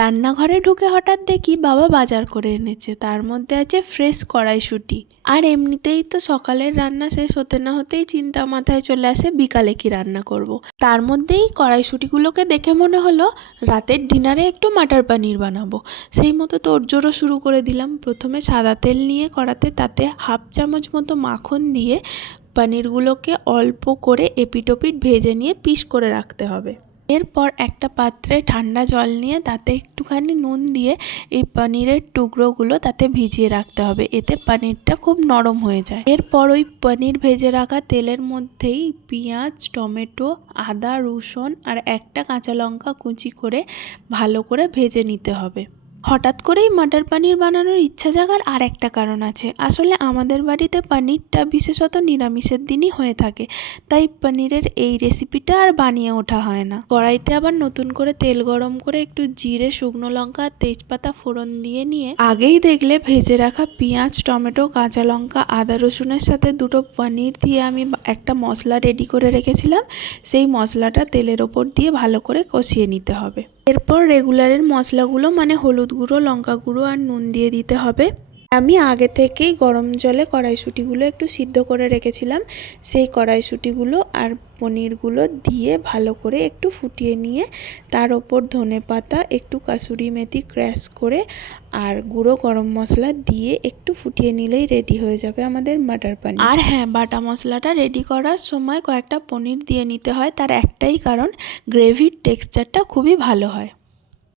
রান্নাঘরে ঢুকে হঠাৎ দেখি বাবা বাজার করে এনেছে। তার মধ্যে আছে ফ্রেশ কড়াইশুঁটি। আর এমনিতেই তো সকালের রান্না শেষ হতে না হতেই চিন্তা মাথায় চলে আসে বিকালে কি রান্না করব। তার মধ্যেই কড়াইশুঁটিগুলোকে দেখে মনে হলো রাতের ডিনারে একটু মাটার পনির বানাবো। সেই মতো তোড়জোড়ও শুরু করে দিলাম। প্রথমে সাদা তেল নিয়ে কড়াতে তাতে হাফ চামচ মতো মাখন দিয়ে পনিরগুলোকে অল্প করে এপিট ওপিট ভেজে নিয়ে পিস করে রাখতে হবে। এরপর একটা পাত্রে ঠান্ডা জল নিয়ে তাতে একটুখানি নুন দিয়ে এই পনিরের টুকরোগুলো তাতে ভিজিয়ে রাখতে হবে, এতে পনিরটা খুব নরম হয়ে যায়। এরপর ওই পনির ভেজে রাখা তেলের মধ্যেই পেঁয়াজ, টমেটো, আদা, রসুন আর একটা কাঁচা লঙ্কা কুচি করে ভালো করে ভেজে নিতে হবে। হঠাৎ করেই মাটার পনির বানানোর ইচ্ছা জাগার আর একটা কারণ আছে। আসলে আমাদের বাড়িতে পনিরটা বিশেষত নিরামিষের দিনই হয়ে থাকে, তাই পনিরের এই রেসিপিটা আর বানিয়ে ওঠা হয় না। কড়াইতে আবার নতুন করে তেল গরম করে একটু জিরে, শুকনো লঙ্কা আর তেজপাতা ফোড়ন দিয়ে নিয়ে আগেই দেখলে ভেজে রাখা পেঁয়াজ, টমেটো, কাঁচা লঙ্কা, আদা রসুনের সাথে দুটো পনির দিয়ে আমি একটা মশলা রেডি করে রেখেছিলাম। সেই মশলাটা তেলের ওপর দিয়ে ভালো করে কষিয়ে নিতে হবে। এরপর রেগুলারের মশলাগুলো মানে হলুদ গুঁড়ো, লঙ্কা গুঁড়ো আর নুন দিয়ে দিতে হবে। আমি আগে থেকেই গরম জলে কড়াইশুঁটিগুলো একটু সিদ্ধ করে রেখেছিলাম। সেই কড়াইশুঁটিগুলো আর পনিরগুলো দিয়ে ভালো করে একটু ফুটিয়ে নিয়ে তার ওপর ধনেপাতা, একটু কাসুরি মেথি ক্র্যাশ করে আর গুঁড়ো গরম মশলা দিয়ে একটু ফুটিয়ে নিলেই রেডি হয়ে যাবে আমাদের মাটার পনির। আর হ্যাঁ, বাটা মশলাটা রেডি করার সময় কয়েকটা পনির দিয়ে নিতে হয়, তার একটাই কারণ গ্রেভির টেক্সচারটা খুবই ভালো হয়।